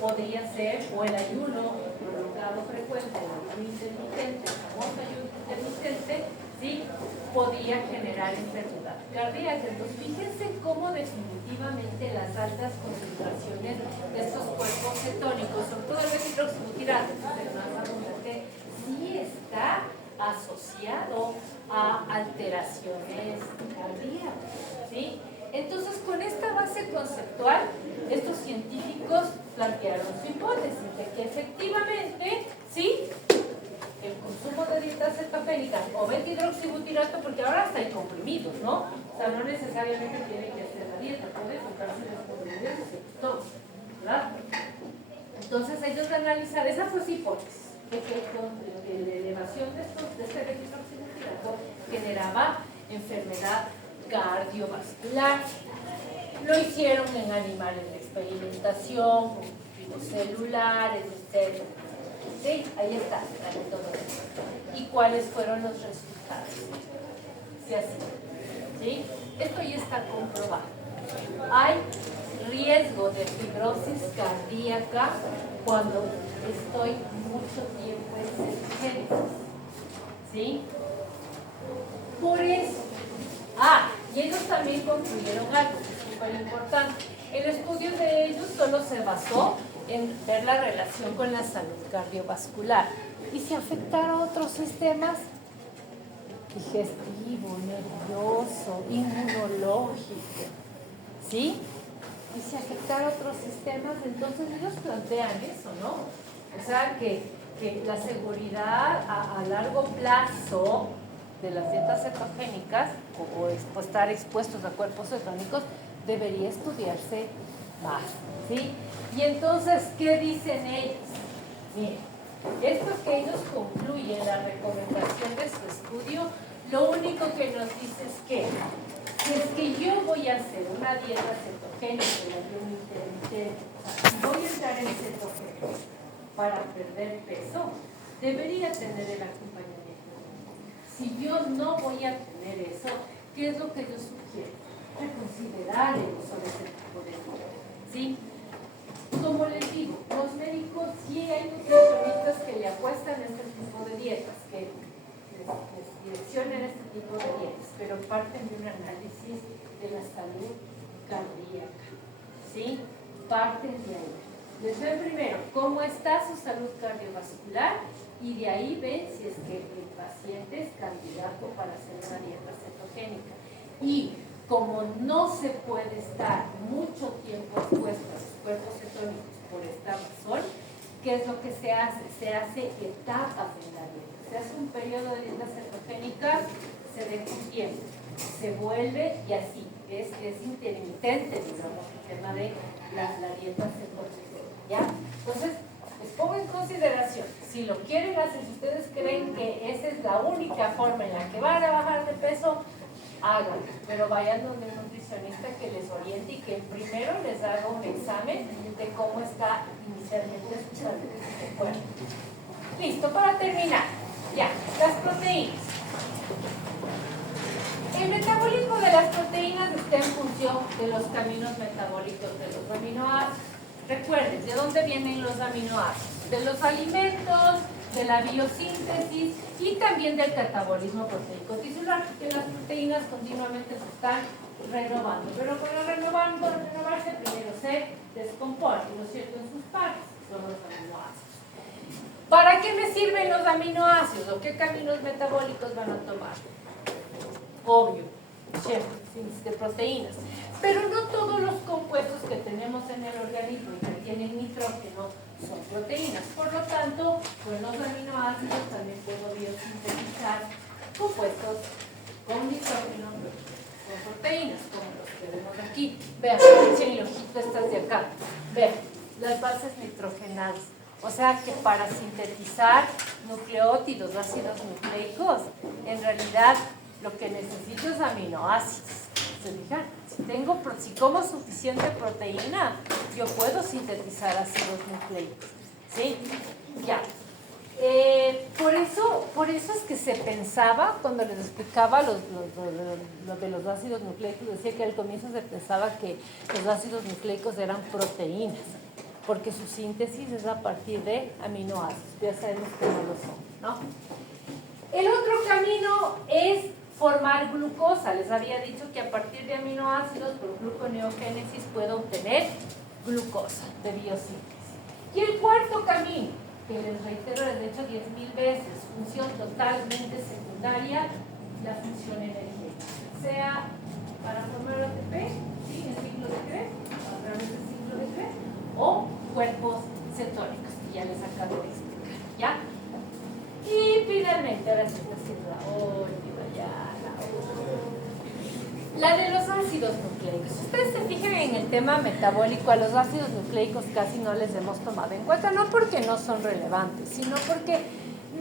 podría ser, o el ayuno prolongado frecuente, el ayuno intermitente, el famoso ayuno intermitente, ¿sí?, podía generar enfermedad cardíaca. Entonces, fíjense cómo definitivamente las altas concentraciones de estos cuerpos cetónicos, sobre todo el beta-hidroxibutirato, que es el más abundante, sí está asociado a alteraciones cardíacas, ¿sí? Entonces, con esta base conceptual, estos científicos plantearon su hipótesis de que efectivamente, ¿sí?, el consumo de dietas cetogénicas o beta-hidroxibutirato, porque ahora hasta hay comprimidos, ¿no? O sea, no necesariamente tiene que hacer la dieta, puede comprarse los comprimidos y todo, ¿verdad? Entonces ellos analizaron, esa fue su hipótesis, que la elevación de este beta-hidroxibutirato generaba enfermedad cardiovascular. Lo hicieron en animales de experimentación, con cultivos celulares, etc. Sí, ahí está la metodología. ¿Y cuáles fueron los resultados? Sí, así. ¿Sí? Esto ya está comprobado. Hay riesgo de fibrosis cardíaca cuando estoy mucho tiempo en cetogénesis. ¿Sí? Por eso. Y ellos también concluyeron algo que es súper importante. El estudio de ellos solo se basó en ver la relación con la salud cardiovascular y se afectaron otros sistemas digestivo, nervioso, inmunológico, ¿sí? Y se afectaron otros sistemas, entonces ellos plantean eso, ¿no? O sea, que la seguridad a largo plazo de las dietas cetogénicas o estar expuestos a cuerpos cetónicos debería estudiarse más, ¿sí? Y entonces, ¿qué dicen ellos? Miren, esto que ellos concluyen, la recomendación de su estudio, lo único que nos dice es que si es que yo voy a hacer una dieta cetogénica, voy a entrar en cetogénica para perder peso, debería tener el acompañamiento. Si yo no voy a tener eso, ¿qué es lo que yo sugiero? Reconsiderar el uso de ese tipo de dieta. ¿sí? Como les digo, los médicos sí hay nutricionistas que le apuestan a este tipo de dietas, que les direccionan este tipo de dietas, pero parten de un análisis de la salud cardíaca, ¿sí? Parten de ahí. Les ven primero cómo está su salud cardiovascular y de ahí ven si es que el paciente es candidato para hacer una dieta cetogénica. Y como no se puede estar mucho tiempo expuesto a los cuerpos cetónicos por esta razón, ¿qué es lo que se hace? Se hace etapas en la dieta. Se hace un periodo de dietas cetogénicas, se deja un tiempo, se vuelve y así. Es intermitente, digamos, el tema de la dieta cetogénica, ¿ya? Entonces, les pongo en consideración, si lo quieren hacer, si ustedes creen que esa es la única forma en la que van a bajar de peso, háganlo, pero vayan donde un nutricionista que les oriente y que primero les haga un examen de cómo está inicialmente su salud de cuerpo. Listo, para terminar, ya, las proteínas. El metabolismo de las proteínas está en función de los caminos metabólicos de los aminoácidos. Recuerden, ¿de dónde vienen los aminoácidos? De los alimentos, de la biosíntesis y también del catabolismo proteico tisular, porque las proteínas continuamente se están renovando, pero para renovarse primero se descomponen, ¿no es cierto?, en sus partes, son los aminoácidos. ¿Para qué me sirven los aminoácidos o qué caminos metabólicos van a tomar? Obvio, de proteínas, pero no todos los compuestos que tenemos en el organismo y que tienen nitrógeno son proteínas. Por lo tanto, con los aminoácidos también puedo biosintetizar compuestos con nitrógeno, con proteínas, como los que vemos aquí. Vean, echen el ojito estas de acá. Vean, las bases nitrogenadas. O sea que para sintetizar nucleótidos, ácidos nucleicos, en realidad lo que necesito es aminoácidos. ¿Se fijan? Si como suficiente proteína, yo puedo sintetizar ácidos nucleicos. ¿Sí? Ya. Por eso es que se pensaba, cuando les explicaba lo de los ácidos nucleicos, decía que al comienzo se pensaba que los ácidos nucleicos eran proteínas, porque su síntesis es a partir de aminoácidos. Ya sabemos que no lo son, ¿no? El otro camino es formar glucosa. Les había dicho que a partir de aminoácidos, por gluconeogénesis, puedo obtener glucosa de biosíntesis. Y el cuarto camino, que les reitero, les he dicho 10.000 veces, función totalmente secundaria, la función energética. Sea para formar ATP, ¿sí?, en ciclo de Krebs, a través del ciclo de Krebs, o cuerpos cetónicos, que ya les acabo de explicar, ¿ya? Y finalmente, ahora sí decir la última, la de los ácidos nucleicos. Ustedes se fijan en el tema metabólico, a los ácidos nucleicos casi no les hemos tomado en cuenta, no porque no son relevantes, sino porque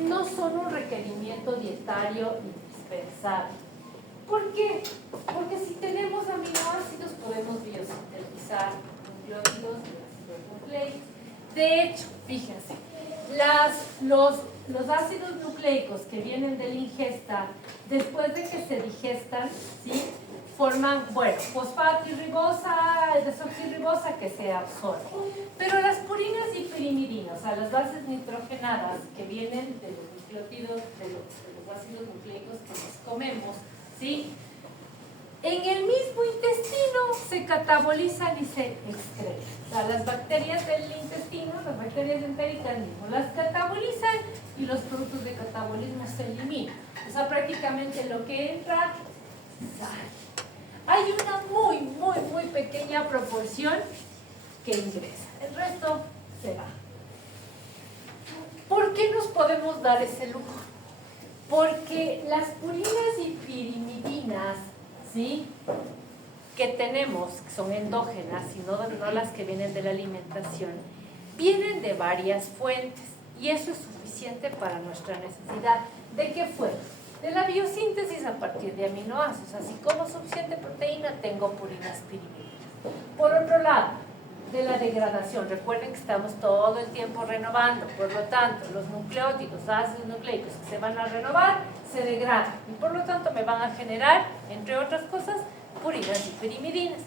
no son un requerimiento dietario indispensable. ¿Por qué? Porque si tenemos aminoácidos podemos biosintetizar nucleótidos de ácidos nucleicos. De hecho, fíjense, los ácidos nucleicos que vienen de la ingesta, después de que se digestan, ¿sí?, forman, bueno, fosfato y ribosa, desoxirribosa que se absorbe. Pero las purinas y pirimidinas, o sea, las bases nitrogenadas que vienen de los nucleótidos, de los ácidos nucleicos que nos comemos, ¿sí?, en el mismo intestino se catabolizan y se excretan. O sea, las bacterias del intestino, las bacterias entéricas mismo, las catabolizan y los productos de catabolismo se eliminan. O sea, prácticamente lo que entra, sale. Hay una muy pequeña proporción que ingresa. El resto se va. ¿Por qué nos podemos dar ese lujo? Porque las purinas y pirimidinas, ¿sí?, que tenemos, que son endógenas y no las que vienen de la alimentación, vienen de varias fuentes y eso es suficiente para nuestra necesidad. ¿De qué fuente? De la biosíntesis a partir de aminoácidos. Así como suficiente proteína, tengo purinas pirimidinas. Por otro lado, de la degradación. Recuerden que estamos todo el tiempo renovando, por lo tanto, los nucleótidos, ácidos nucleicos que se van a renovar, se degradan y por lo tanto me van a generar, entre otras cosas, purinas y pirimidinas.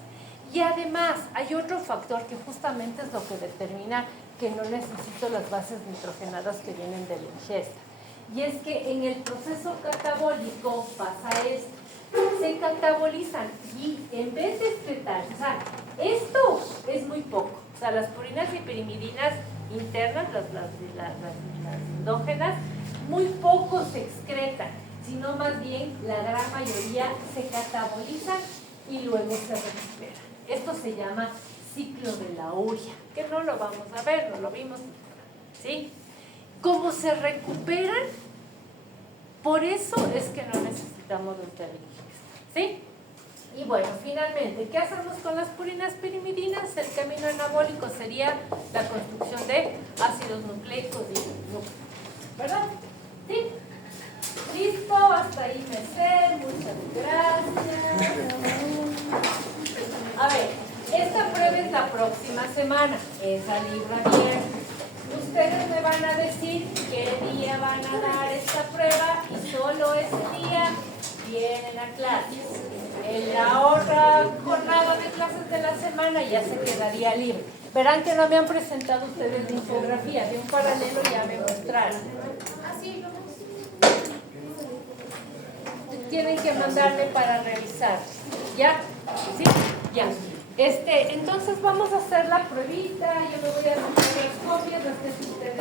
Y además hay otro factor que justamente es lo que determina que no necesito las bases nitrogenadas que vienen de la ingesta. Y es que en el proceso catabólico pasa esto. Se catabolizan y en vez de excretar, o sea, esto es muy poco. O sea, las purinas y pirimidinas internas, las endógenas, muy poco se excretan, sino más bien la gran mayoría se catabolizan y luego se recuperan. Esto se llama ciclo de la urea, que no lo vamos a ver, no lo vimos, ¿sí? ¿Cómo se recuperan? Por eso es que no necesitamos ultraligesta, ¿sí? Y bueno, finalmente, ¿qué hacemos con las purinas pirimidinas? El camino anabólico sería la construcción de ácidos nucleicos y núcleos, ¿verdad? ¿Sí? Listo, hasta ahí me sé, muchas gracias. A ver, esta prueba es la próxima semana, es a libro abierto. Ustedes me van a decir qué día van a dar esta prueba y solo ese día vienen a clases. En la otra jornada de clases de la semana ya se quedaría libre. Verán que no me han presentado ustedes la infografía, de un paralelo ya me mostraron. Así tienen que mandarme para revisar. ¿Ya? ¿Sí? Ya. Entonces vamos a hacer la pruebita, yo me voy a tomar las copias, las que ustedes